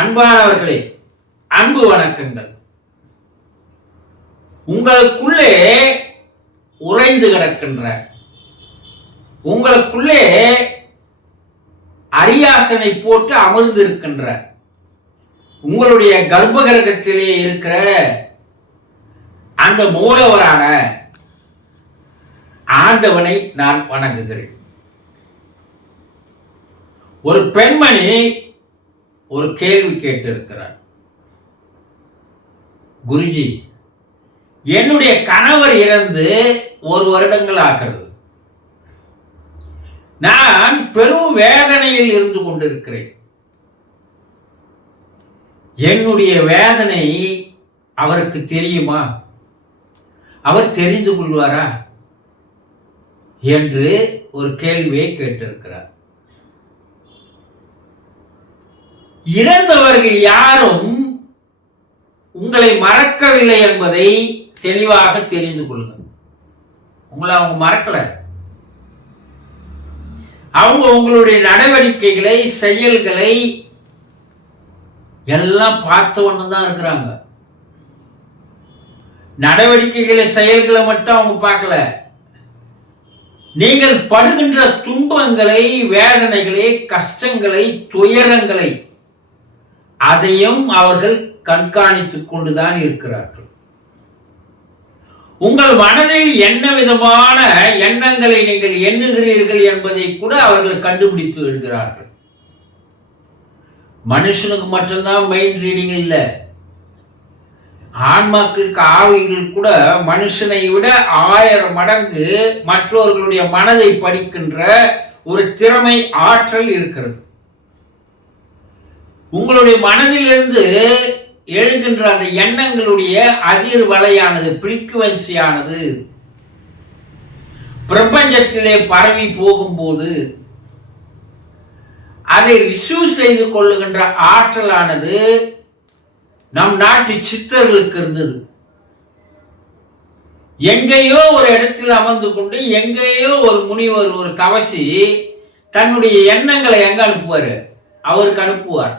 அன்பானவர்களே, அன்பு வணக்கங்கள். உங்களுக்குள்ளே உறைந்து கிடக்கின்ற, உங்களுக்குள்ளே அரியாசனை போட்டு அமர்ந்திருக்கின்ற, உங்களுடைய கர்ப்பகிரகத்திலே இருக்கிற அந்த மூலவரான ஆண்டவனை நான் வணங்குகிறேன். ஒரு பெண்மணி ஒரு கேள்வி கேட்டு இருக்கிறார். குருஜி, என்னுடைய கணவர் இறந்து 1 வருடங்கள் ஆகிறது. நான் பெரும் வேதனையில் இருந்து கொண்டிருக்கிறேன். என்னுடைய வேதனை அவருக்கு தெரியுமா? அவர் தெரிந்து கொள்வாரா என்று ஒரு கேள்வியை கேட்டிருக்கிறார். இறந்தவர்கள் யாரும் உங்களை மறக்கவில்லை என்பதை தெளிவாக தெரிந்து கொள்ளுங்கள். உங்களை அவங்க மறக்கல. அவங்க உங்களுடைய நடவடிக்கைகளை, செயல்களை எல்லாம் பார்த்தவண்ணு தான் இருக்கிறாங்க. நடவடிக்கைகளை, செயல்களை மட்டும் அவங்க பார்க்கல. நீங்கள் படுகின்ற துன்பங்களை, வேதனைகளை, கஷ்டங்களை, துயரங்களை அதையும் அவர்கள் கண்காணித்துக் கொண்டுதான் இருக்கிறார்கள். உங்கள் மனதில் என்ன விதமான எண்ணங்களை நீங்கள் எண்ணுகிறீர்கள் என்பதை கூட அவர்கள் கண்டுபிடித்து விடுகிறார்கள். மனுஷனுக்கு மட்டும்தான் மைண்ட் ரீடிங் இல்லை. ஆன்மாக்களுக்கு, ஆவிகள் கூட மனுஷனை விட 1000 மடங்கு மற்றவர்களுடைய மனதை படிக்கின்ற ஒரு திறமை, ஆற்றல் இருக்கிறது. உங்களுடைய மனதிலிருந்து எழுகின்ற அந்த எண்ணங்களுடைய அதிர்வலையானது, பிரீக்குவன்சியானது பிரபஞ்சத்திலே பரவி போகும்போது அதை ரிசீவ் செய்து கொள்ளுகின்ற ஆற்றலானது நம் நாட்டு சித்தர்களுக்கு இருந்தது. எங்கேயோ ஒரு இடத்தில் அமர்ந்து கொண்டு, எங்கேயோ ஒரு முனிவர், ஒரு தவசி தன்னுடைய எண்ணங்களை எங்க அனுப்புவார்? அவருக்கு அனுப்புவார்.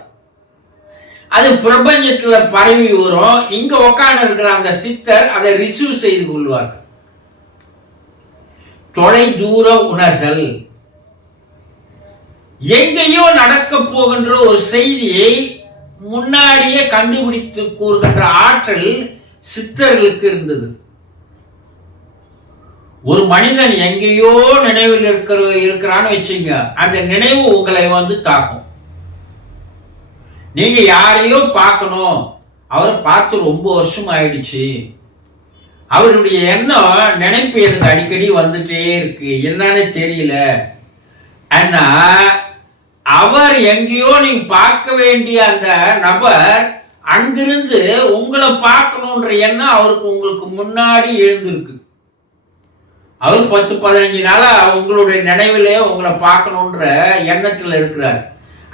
அது பிரபஞ்சத்துல பரவி வரும். இங்க உட்கார்ந்து இருக்கிற அந்த சித்தர் அதை ரிசீவ் செய்து கொள்வார். தொலை தூர உணர்தல், எங்கேயோ நடக்க போகின்ற ஒரு செய்தியை முன்னாடியே கண்டுபிடித்து கூறுகின்ற ஆற்றல் சித்தர்களுக்கு இருந்தது. ஒரு மனிதன் எங்கேயோ நினைவில் இருக்கிறான்னு வச்சுங்க, அந்த நினைவு உங்களை தாக்கும். நீங்க யாரையோ பார்க்கணும், அவரை பார்த்து ரொம்ப வருஷம் ஆயிடுச்சு, அவருடைய எண்ணம், நினைப்பு எனக்கு அடிக்கடி வந்துட்டே இருக்கு, என்னன்னு தெரியல. ஆனா அவர் எங்கேயோ நீங்க பார்க்க வேண்டிய அந்த நபர் அங்கிருந்து உங்களை பார்க்கணுன்ற எண்ணம் அவருக்கு உங்களுக்கு முன்னாடி எழுந்திருக்கு. அவர் 10-15 நாளா உங்களுடைய நினைவிலே உங்களை பார்க்கணுன்ற எண்ணத்துல இருக்கிறார்.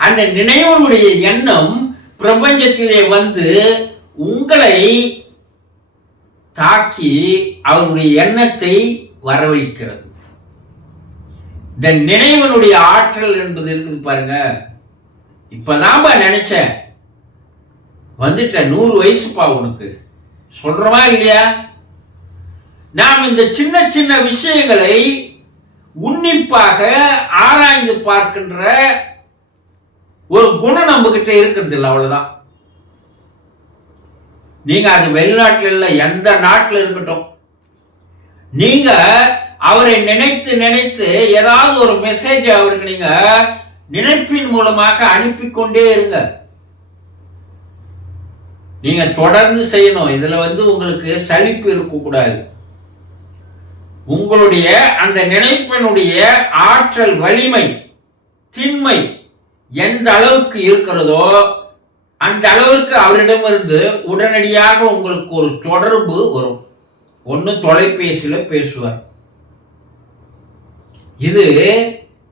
அந்த நினைவுடைய எண்ணம் பிரபஞ்சத்திலே உங்களை தாக்கி அவருடைய எண்ணத்தை வரவைக்கிறது. இந்த நினைவனுடைய ஆற்றல் என்பது இருக்குது பாருங்க. இப்பதான் நினைச்சேன், வந்துட்ட 100 வயசுப்பா உனக்கு, சொல்றமா இல்லையா? நாம் இந்த சின்ன சின்ன விஷயங்களை உன்னிப்பாக ஆராய்ந்து பார்க்கின்ற ஒரு குணம் நம்ம கிட்ட இருக்கிறது இல்லை, அவ்வளவுதான். நீங்க அது வெளிநாட்டில் இல்லை, எந்த நாட்டில் இருக்கட்டும், நீங்க அவரை நினைத்து நினைத்து ஏதாவது ஒரு மெசேஜ் அவருக்கு நீங்க நினைப்பின் மூலமாக அனுப்பி கொண்டே இருங்க. நீங்க தொடர்ந்து செய்யணும். இதுல உங்களுக்கு சலிப்பு இருக்கக்கூடாது. உங்களுடைய அந்த நினைப்பினுடைய ஆற்றல், வலிமை, திண்மை எந்த அளவுக்கு இருக்கிறதோ அந்த அளவுக்கு அவரிடமிருந்து உடனடியாக உங்களுக்கு ஒரு தொடர்பு வரும். ஒன்று தொலைபேசியில பேசுவார். இது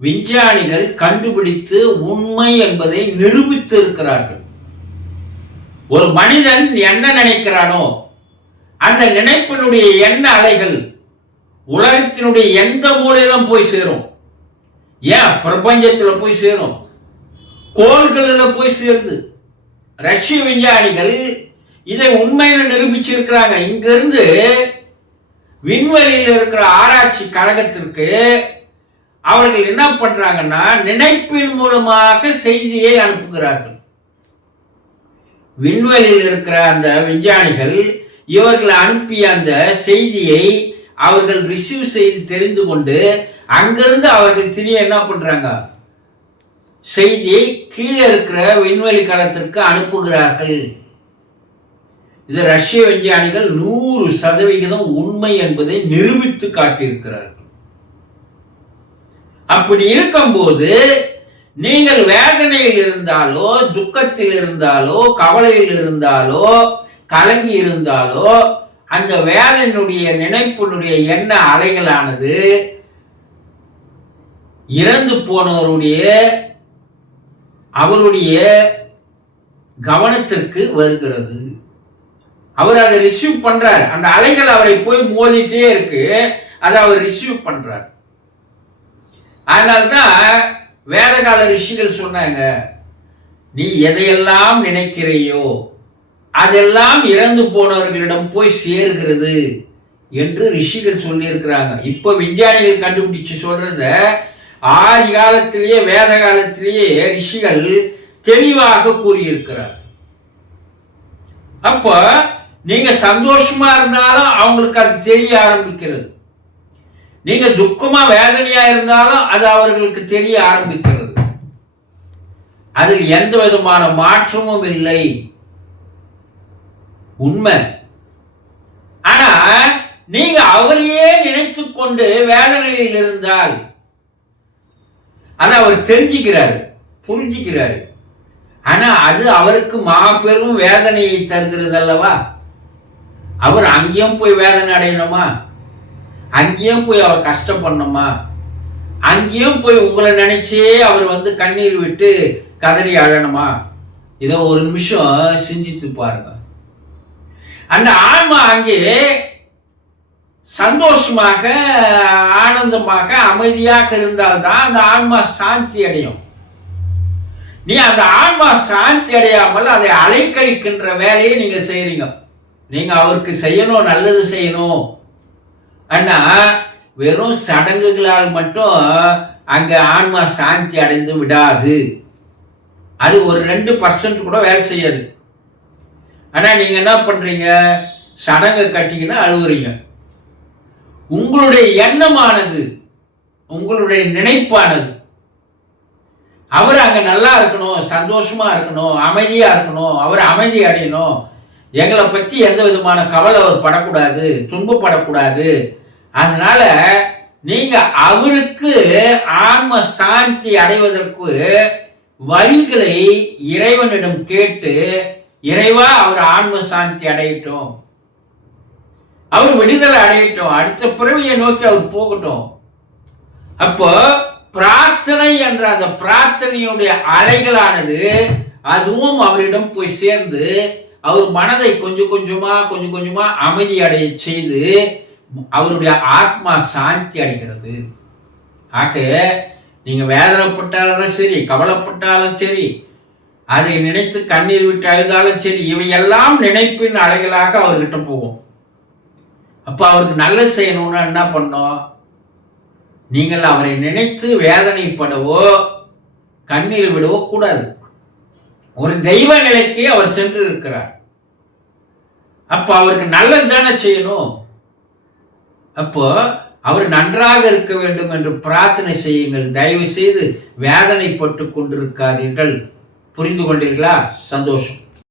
விஞ்ஞானிகள் கண்டுபிடித்து உண்மை என்பதை நிரூபித்து இருக்கிறார்கள். ஒரு மனிதன் என்ன நினைக்கிறானோ அந்த நினைப்பினுடைய எண்ண அலைகள் உலகத்தினுடைய எந்த மூலையிலும் போய் சேரும். ஏன் பிரபஞ்சத்துல போய் சேரும், கோள்களில் போய் சேருது. ரஷ்ய விஞ்ஞானிகள் இதை உண்மைன்னு நிரூபிச்சிருக்கிறாங்க. இங்கிருந்து விண்வெளியில் இருக்கிற ஆராய்ச்சி கழகத்திற்கு அவர்கள் என்ன பண்றாங்கன்னா, நினைப்பின் மூலமாக செய்தியை அனுப்புகிறார்கள். விண்வெளியில் இருக்கிற அந்த விஞ்ஞானிகள் இவர்கள் அனுப்பிய அந்த செய்தியை அவர்கள் ரிசீவ் செய்து தெரிந்து கொண்டு அங்கிருந்து அவர்கள் திரிய என்ன பண்றாங்க, செய்தியை கீழே இருக்கிற விண்வெளி களத்திற்கு அனுப்புகிறார்கள். இது ரஷ்ய விஞ்ஞானிகள் 100% உண்மை என்பதை நிரூபித்து காட்டியிருக்கிறார்கள். அப்படி இருக்கும்போது நீங்கள் வேதனையில் இருந்தாலோ, துக்கத்தில் இருந்தாலோ, கவலையில் இருந்தாலோ, கலங்கி இருந்தாலோ, அந்த வேதனையுடைய நினைப்பினுடைய எண்ண அலைகளானது இறந்து போனவருடைய அவருடைய கவனத்திற்கு வருகிறது. அவர் அதை ரிசீவ் பண்றார். அந்த அலைகள் அவரை போய் மோதிட்டே இருக்கு, அதை அவர் ரிசீவ் பண்றார். அதனால்தான் வேதகால ரிஷிகள் சொன்னாங்க, நீ எதையெல்லாம் நினைக்கிறையோ அதெல்லாம் இறந்து போனவர்களிடம் போய் சேர்கிறது என்று ரிஷிகள் சொல்லி இருக்கிறாங்க. இப்ப விஞ்ஞானிகள் கண்டுபிடிச்சு சொல்றத ஆதி காலத்திலேயே வேத காலத்திலேயே ரிஷிகள் தெளிவாக கூறியிருக்கிறார். அப்ப நீங்க சந்தோஷமா இருந்தாலும் அவங்களுக்கு அது தெரிய ஆரம்பிக்கிறது, நீங்க துக்கமா வேதனையா இருந்தாலும் அது அவர்களுக்கு தெரிய ஆரம்பிக்கிறது. அதில் எந்த விதமான மாற்றமும் இல்லை, உண்மை. ஆனா நீங்க அவரையே நினைத்து கொண்டு வேதனையில் இருந்தால் அதை அவர் தெரிஞ்சுக்கிறாரு, புரிஞ்சுக்கிறாரு. ஆனா அது அவருக்கு மாபெரும் வேதனையை தருகிறது அல்லவா? அவர் அங்கேயும் போய் வேதனை அடையணுமா? அங்கேயும் போய் அவர் கஷ்டப்படணுமா? அங்கேயும் போய் உங்களை நினைச்சே அவர் கண்ணீர் விட்டு கதறி அழணுமா? இதை ஒரு நிமிஷம் சிந்தித்து பாருங்க. அந்த ஆன்மா அங்கே சந்தோஷமாக, ஆனந்தமாக, அமைதியாக இருந்தால்தான் அந்த ஆன்மா சாந்தி அடையும். நீ அந்த ஆன்மா சாந்தி அடையாமல் அதை அலைக்கழிக்கின்ற வேலையை நீங்க செய்றீங்க. நீங்க அவருக்கு செய்யணும், நல்லது செய்யணும் அண்ணா, வெறும் சடங்குகளால் மட்டும் அங்க ஆன்மா சாந்தி அடைந்து விடாது. அது ஒரு 2% கூட வேலை செய்யாது. ஆனா நீங்க என்ன பண்றீங்க, சடங்கை கட்டிங்கன்னா அழுவுறீங்க. உங்களுடைய எண்ணமானது, உங்களுடைய நினைப்பானது அவர் அங்க நல்லா இருக்கணும், சந்தோஷமா இருக்கணும், அமைதியா இருக்கணும், அவர் அமைதி அடையணும், எங்களை பத்தி எந்த விதமான கவலை அவர் படக்கூடாது, துன்பப்படக்கூடாது. அதனால நீங்க அவருக்கு ஆன்ம சாந்தி அடைவதற்கு வழிகளை இறைவனிடம் கேட்டு, இறைவா அவர் ஆன்ம சாந்தி அடையட்டும், அவர் விடுதலை அடையட்டும், அடுத்த பிறவியை நோக்கி அவர் போகட்டும். அப்போ பிரார்த்தனை என்ற அந்த பிரார்த்தனையுடைய அலைகளானது அதுவும் அவரிடம் போய் சேர்ந்து அவர் மனதை கொஞ்சம் கொஞ்சமா அமைதி அடைய செய்து அவருடைய ஆத்மா சாந்தி அடைகிறது. ஆக நீங்க வேதனைப்பட்டாலும் சரி, கவலைப்பட்டாலும் சரி, அதை நினைத்து கண்ணீர் விட்டு அழுதாலும் சரி, இவையெல்லாம் நினைப்பின் அலைகளாக அவர்கிட்ட போகும். அப்ப அவருக்கு நல்லது செய்யணும்னா என்ன பண்ணோம், நீங்கள் அவரை நினைத்து வேதனைப்படவோ கண்ணீர் விடவோ கூடாது. ஒரு தெய்வ நிலைக்கு அவர் சென்று இருக்கிறார். அப்ப அவருக்கு நல்லது தானே செய்யணும். அப்போ அவர் நன்றாக இருக்க வேண்டும் என்று பிரார்த்தனை செய்யுங்கள். தயவு செய்து வேதனைப்பட்டு கொண்டிருக்காதீர்கள். புரிந்து கொண்டீர்களா? சந்தோஷம்.